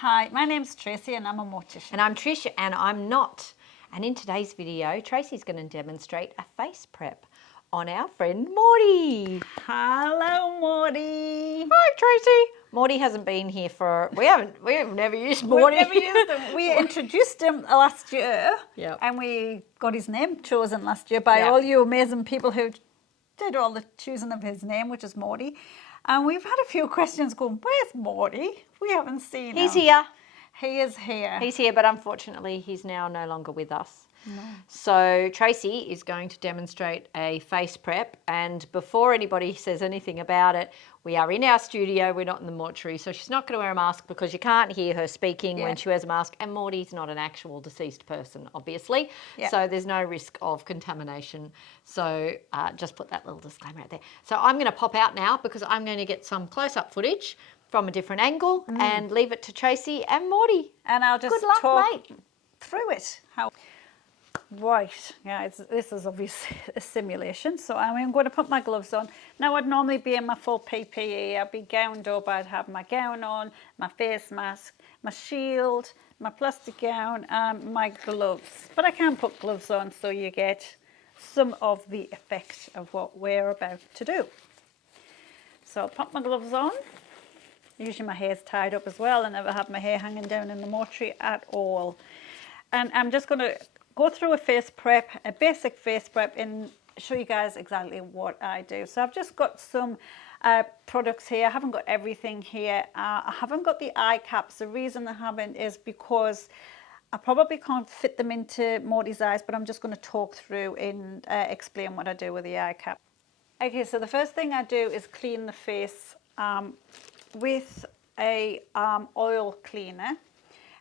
Hi, my name's Tracy and I'm a mortician. And I'm Trish and I'm not. And in today's video, Tracy's going to demonstrate a face prep on our friend Morty. Hello, Morty. Hi, Tracy. Morty hasn't been here for, we have never used Morty. We've never used him. We introduced him last year. Yep. And we got his name chosen last year by Yep. all you amazing people who did all the choosing of his name, which is Morty. And we've had a few questions going, where's Morty? We haven't seen him. He's here. He is here. He's here, but unfortunately he's now no longer with us. No. So Tracy is going to demonstrate a face prep, and before anybody says anything about it, we are in our studio, we're not in the mortuary, so she's not going to wear a mask because you can't hear her speaking when she wears a mask, and Morty's not an actual deceased person, obviously, so there's no risk of contamination. So just put that little disclaimer out there. So I'm going to pop out now because I'm going to get some close-up footage from a different angle and leave it to Tracy and Morty. And I'll just Good luck, talk mate. through it. Right, yeah, this is obviously a simulation, so I'm going to put my gloves on. Now, I'd normally be in my full PPE. I'd be gowned up, I'd have my gown on, my face mask, my shield, my plastic gown, and my gloves. But I can put gloves on so you get some of the effect of what we're about to do. So I'll put my gloves on. Usually my hair's tied up as well. I never have my hair hanging down in the mortuary at all. And I'm just going to go through a face prep, a basic face prep, and show you guys exactly what I do. So I've just got some products here. I haven't got everything here. I haven't got the eye caps. The reason I haven't is because I probably can't fit them into Morty's eyes, but I'm just going to talk through and explain what I do with the eye cap. Okay, so the first thing I do is clean the face with a oil cleaner.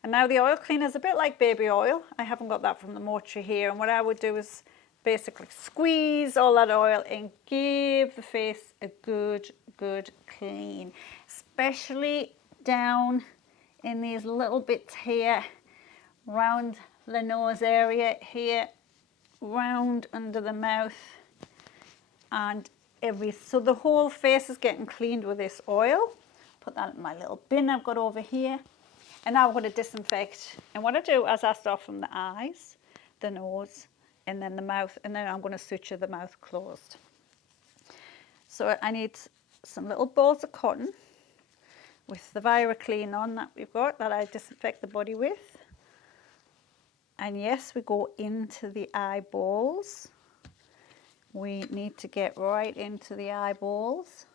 And now the oil cleaner is a bit like baby oil. I haven't got that from the mortuary here. And what I would do is basically squeeze all that oil and give the face a good clean. Especially down in these little bits here, round the nose area here, round under the mouth, and so the whole face is getting cleaned with this oil. Put that in my little bin I've got over here. And now I'm going to disinfect. And what I do is I start from the eyes, the nose, and then the mouth, and then I'm going to suture the mouth closed. So I need some little balls of cotton with the ViraClean on that we've got, that I disinfect the body with. And yes, we go into the eyeballs. We need to get right into the eyeballs.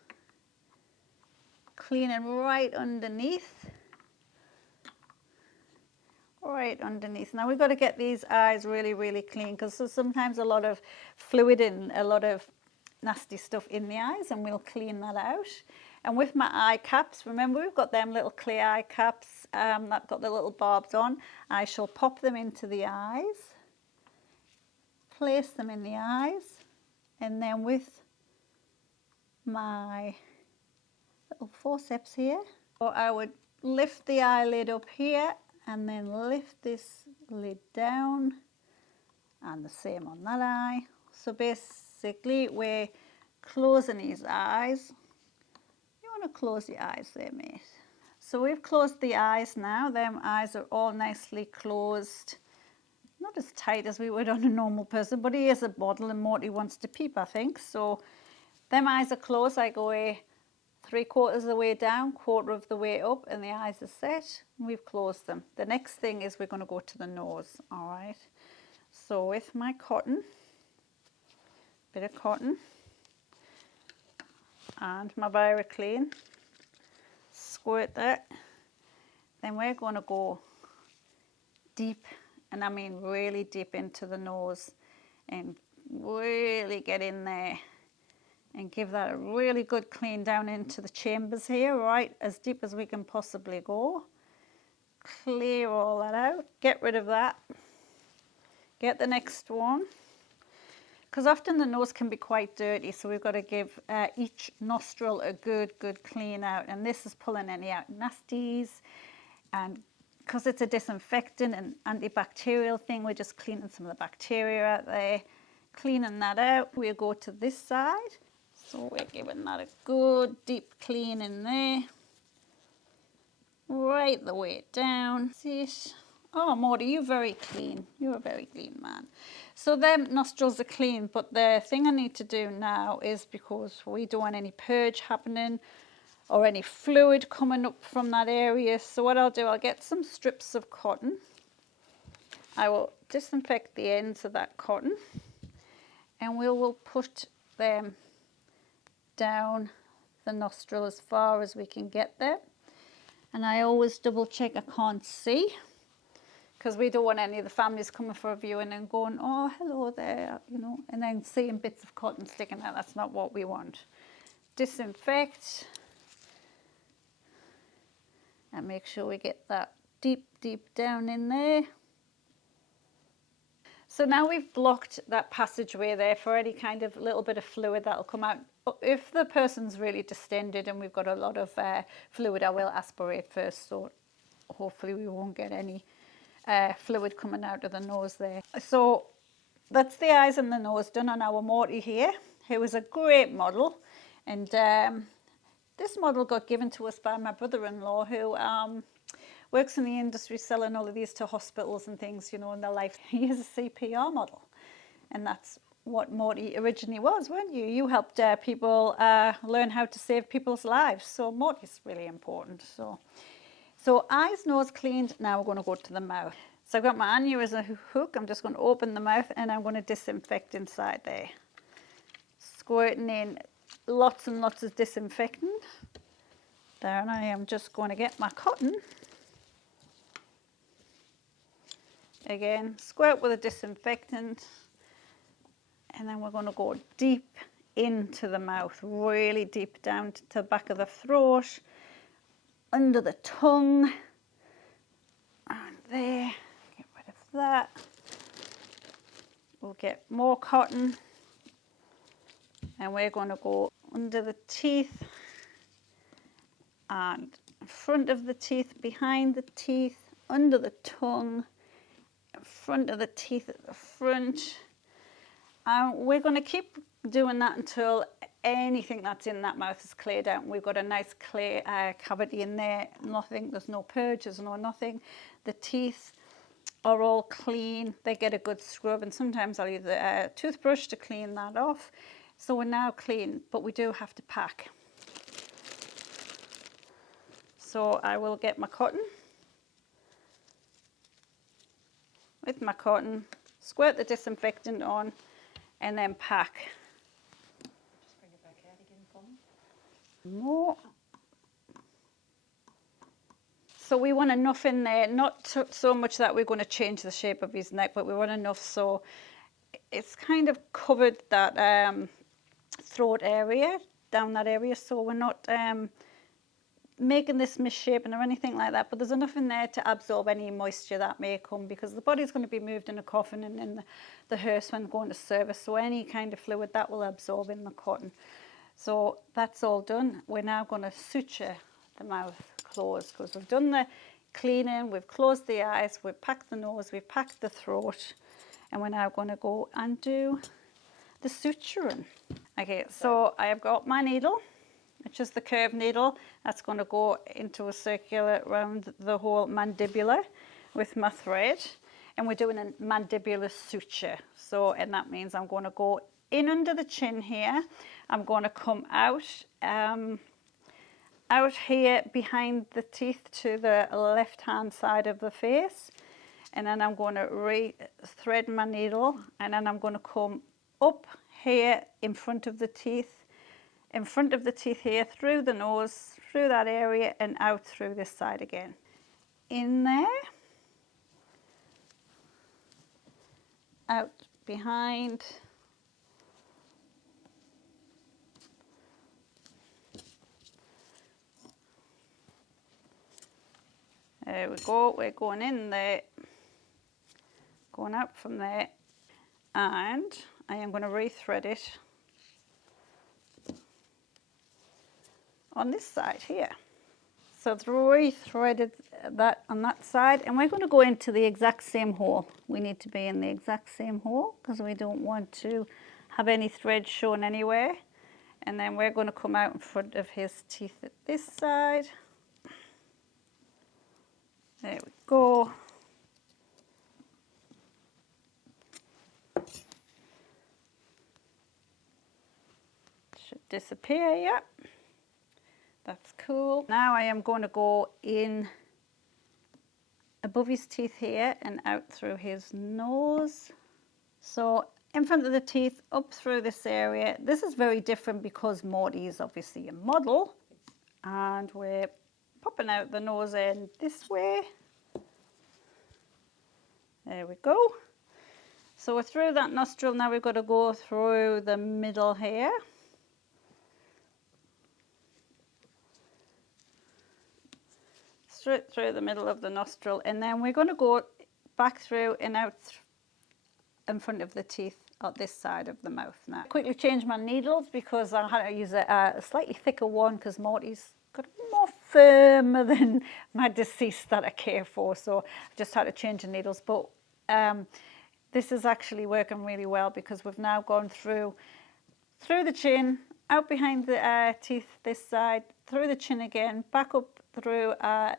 Cleaning right underneath. Right underneath. Now we've got to get these eyes really clean, because there's sometimes a lot of fluid and a lot of nasty stuff in the eyes, and we'll clean that out. And with my eye caps, remember we've got them little clear eye caps that got the little barbs on. I shall pop them into the eyes, place them in the eyes, and then with my little forceps here, or I would lift the eyelid up here and then lift this lid down, and the same on that eye. So basically we're closing these eyes. You want to close the eyes there, mate. So we've closed the eyes now. Them eyes are all nicely closed. Not as tight as we would on a normal person, but he is a model and Morty wants to peep, I think. So them eyes are closed. I go 3/4 of the way down, 1/4 of the way up, and the eyes are set. We've closed them. The next thing is we're going to go to the nose. All right. So with my cotton, bit of cotton, and my ViraClean, squirt that. Then we're going to go deep, and I mean really deep into the nose, and really get in there and give that a really good clean down into the chambers here, right, as deep as we can possibly go. Clear all that out, get rid of that, get the next one, because often the nose can be quite dirty, so we've got to give each nostril a good clean out, and this is pulling any out nasties, and because it's a disinfectant and antibacterial thing, we're just cleaning some of the bacteria out there. Cleaning that out, we'll go to this side. So we're giving that a good deep clean in there. right the way down. See it? Oh, Morty, you're very clean. You're a very clean man. So them nostrils are clean, but the thing I need to do now is, because we don't want any purge happening or any fluid coming up from that area. So what I'll do, I'll get some strips of cotton. I will disinfect the ends of that cotton, and we will put them down the nostril as far as we can get there. And I always double check I can't see, because we don't want any of the families coming for a viewing and going, oh, hello there, you know, and then seeing bits of cotton sticking out. That's not what we want. Disinfect and make sure we get that deep, deep down in there. So now we've blocked that passageway there for any kind of little bit of fluid that'll come out. If the person's really distended and we've got a lot of fluid, I will aspirate first, so hopefully we won't get any fluid coming out of the nose there. So that's the eyes and the nose done on our Morty here, who was a great model. And this model got given to us by my brother-in-law, who works in the industry selling all of these to hospitals and things, you know, in their life. He is a CPR model, and that's what Morty originally was, weren't you? You helped people learn how to save people's lives, so Morty's really important. So eyes, nose cleaned. Now we're going to go to the mouth. So I've got my aneurysm hook. I'm just going to open the mouth, and I'm going to disinfect inside there, squirting in lots and lots of disinfectant. There, and I am just going to get my cotton. Again, squirt with a disinfectant, and then we're going to go deep into the mouth, really deep down to the back of the throat, under the tongue, and there. Get rid of that. We'll get more cotton, and we're going to go under the teeth and in front of the teeth, behind the teeth, under the tongue, in front of the teeth at the front. We're going to keep doing that until anything that's in that mouth is cleared out. And we've got a nice clear cavity in there. Nothing, there's no purge, there's no nothing. The teeth are all clean. They get a good scrub, and sometimes I'll use a toothbrush to clean that off. So we're now clean, but we do have to pack. So I will get my cotton. With my cotton, squirt the disinfectant on, and then pack. Just bring it back out again for me. More. So we want enough in there, not so much that we're going to change the shape of his neck, but we want enough so it's kind of covered that throat area, down that area, so we're not making this misshapen or anything like that, but there's enough in there to absorb any moisture that may come, because the body's going to be moved in a coffin and in the hearse when going to service, so any kind of fluid that will absorb in the cotton. So that's all done. We're now going to suture the mouth closed, because we've done the cleaning, we've closed the eyes, we've packed the nose, we've packed the throat, and we're now going to go and do the suturing. Okay, so I have got my needle. It's just the curved needle that's going to go into a circular around the whole mandibular with my thread, and we're doing a mandibular suture. So, and that means I'm going to go in under the chin here. I'm going to come out here behind the teeth to the left hand side of the face, and then I'm going to re-thread my needle, and then I'm going to come up here in front of the teeth. In front of the teeth here, through the nose, through that area, and out through this side again. In there, out behind, there we go, we're going in there, going out from there, and I am going to re-thread it on this side here. So it's re-threaded that on that side, and we're going to go into the exact same hole. We need to be in the exact same hole because we don't want to have any thread shown anywhere. And then we're going to come out in front of his teeth at this side. There we go. Should disappear, yeah. That's cool. Now I am going to go in above his teeth here and out through his nose. So in front of the teeth, up through this area. This is very different because Morty is obviously a model, and we're popping out the nose end this way. There we go. So we're through that nostril. Now we've got to go through the middle here. Straight through the middle of the nostril, and then we're going to go back through and out in front of the teeth at this side of the mouth. Now quickly change my needles because I had to use a slightly thicker one because Morty's got a bit more firmer than my deceased that I care for, so I just had to change the needles. But this is actually working really well because we've now gone through the chin, out behind the teeth this side, through the chin again, back up through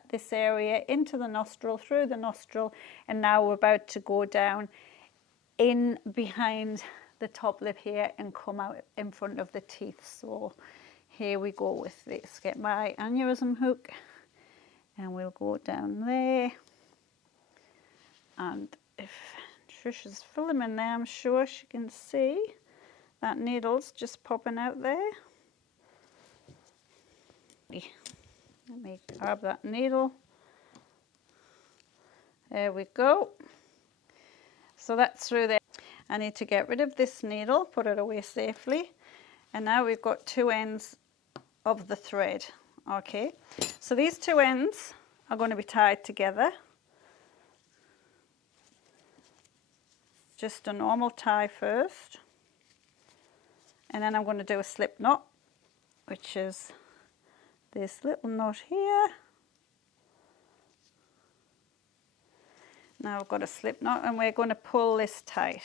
this area, into the nostril, through the nostril, and now we're about to go down in behind the top lip here and come out in front of the teeth. So here we go with this. Get my aneurysm hook and we'll go down there, and if Trish is filming there, I'm sure she can see that needle's just popping out there. Let me grab that needle. There we go. So that's through there. I need to get rid of this needle, put it away safely. And now we've got two ends of the thread. Okay, so these two ends are going to be tied together. Just a normal tie first. And then I'm going to do a slip knot, which is this little knot here. Now I've got a slip knot and we're going to pull this tight.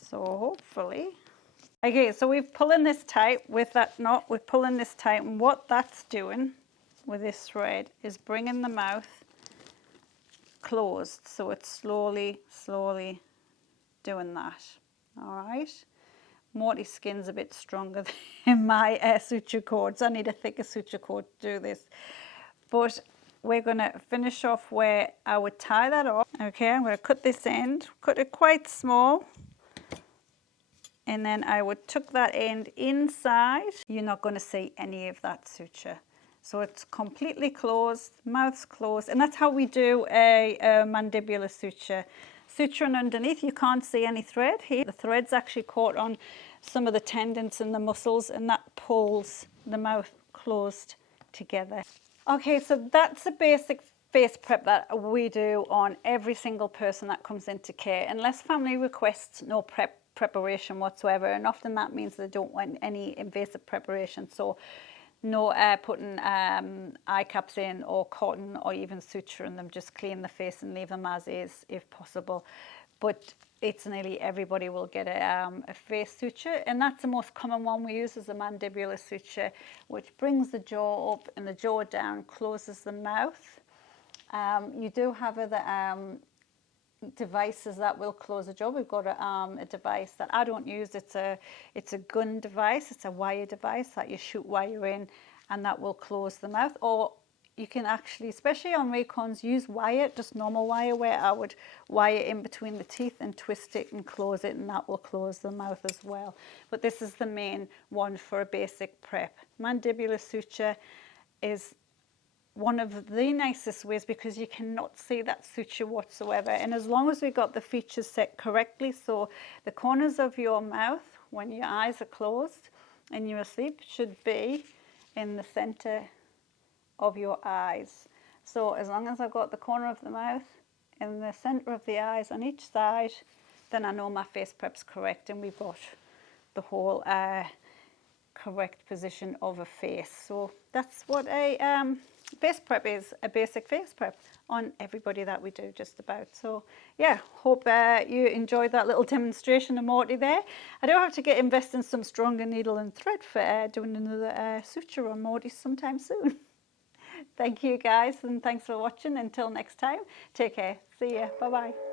So hopefully, okay, so we're pulling this tight with that knot, we're pulling this tight, and what that's doing with this thread is bringing the mouth closed. So it's slowly doing that, all right? Morty's skin's a bit stronger than my suture cords. I need a thicker suture cord to do this. But we're going to finish off where I would tie that off. Okay, I'm going to cut this end, cut it quite small. And then I would tuck that end inside. You're not going to see any of that suture. So it's completely closed, mouth's closed. And that's how we do a mandibular suture. Suturing underneath, you can't see any thread here. The thread's actually caught on some of the tendons and the muscles, and that pulls the mouth closed together. Okay, so that's the basic face prep that we do on every single person that comes into care, unless family requests no preparation whatsoever, and often that means they don't want any invasive preparation. So no putting eye caps in or cotton or even suturing them, just clean the face and leave them as is if possible. But it's nearly everybody will get a face suture, and that's the most common one we use is a mandibular suture, which brings the jaw up and the jaw down, closes the mouth. You do have other devices that will close the jaw. We've got a device that I don't use. It's a gun device. It's a wire device that you shoot wire in, and that will close the mouth. Or you can actually, especially on recons, use wire, just normal wire, where I would wire in between the teeth and twist it and close it, and that will close the mouth as well. But this is the main one for a basic prep. Mandibular suture is one of the nicest ways because you cannot see that suture whatsoever, and as long as we got the features set correctly, so the corners of your mouth when your eyes are closed and you're asleep should be in the center of your eyes. So as long as I've got the corner of the mouth in the center of the eyes on each side, then I know my face prep's correct and we've got the whole correct position of a face. So that's what a face prep is, a basic face prep on everybody that we do just about. So yeah, hope you enjoyed that little demonstration of Morty there. I do have to invest in some stronger needle and thread for doing another suture on Morty sometime soon. Thank you guys, and thanks for watching. Until next time, take care. See ya. Bye bye.